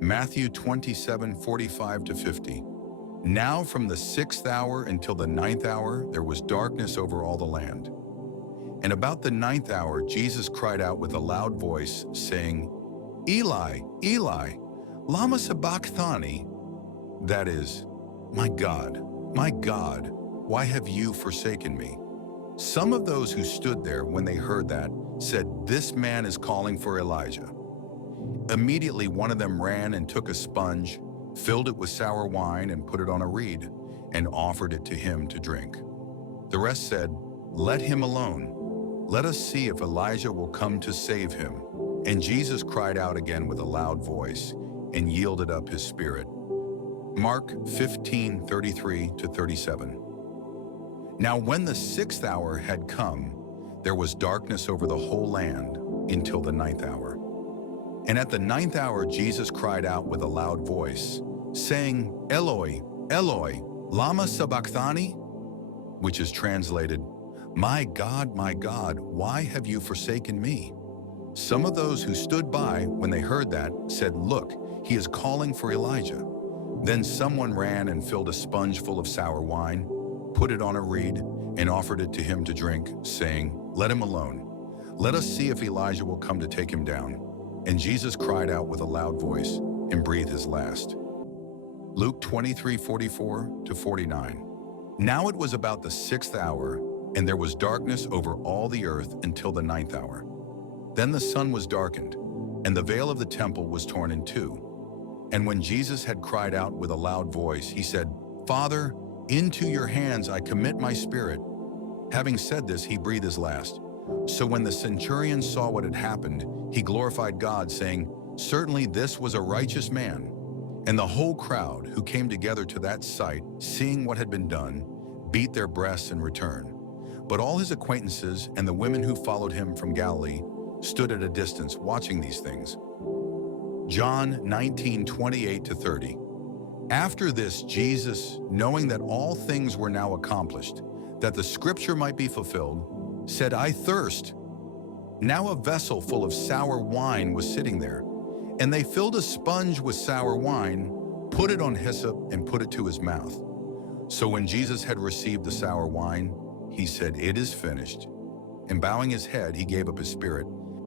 Matthew 27:45 to 50. Now from the 6th hour until the 9th hour, there was darkness over all the land. And about the 9th hour, Jesus cried out with a loud voice, saying, Eli, Eli, lama sabachthani? That is, my God, why have you forsaken me? Some of those who stood there when they heard that said, This man is calling for Elijah. Immediately one of them ran and took a sponge, filled it with sour wine and put it on a reed, and offered it to him to drink. The rest said, Let him alone. Let us see if Elijah will come to save him. And Jesus cried out again with a loud voice and yielded up his spirit. Mark 15:33 to 37. Now when the 6th hour had come, there was darkness over the whole land until the 9th hour. And at the 9th hour Jesus cried out with a loud voice, saying, Eloi, Eloi, lama sabachthani? Which is translated, my God, why have you forsaken me? Some of those who stood by when they heard that said, Look, he is calling for Elijah. Then someone ran and filled a sponge full of sour wine, put it on a reed, and offered it to him to drink, saying, Let him alone. Let us see if Elijah will come to take him down. And Jesus cried out with a loud voice and breathed his last. Luke 23:44 to 49. Now it was about the 6th hour, and there was darkness over all the earth until the 9th hour. Then the sun was darkened, and the veil of the temple was torn in two. And when Jesus had cried out with a loud voice, he said, Father, into your hands I commit my spirit. Having said this, he breathed his last. So when the centurion saw what had happened, he glorified God, saying, Certainly this was a righteous man. And the whole crowd who came together to that sight, seeing what had been done, beat their breasts in return. But all his acquaintances and the women who followed him from Galilee stood at a distance watching these things. John 19:28 to 30. After this, Jesus, knowing that all things were now accomplished, that the scripture might be fulfilled, said, I thirst. Now a vessel full of sour wine was sitting there, and they filled a sponge with sour wine, put it on hyssop, and put it to his mouth. So when Jesus had received the sour wine, he said, It is finished. And bowing his head, he gave up his spirit.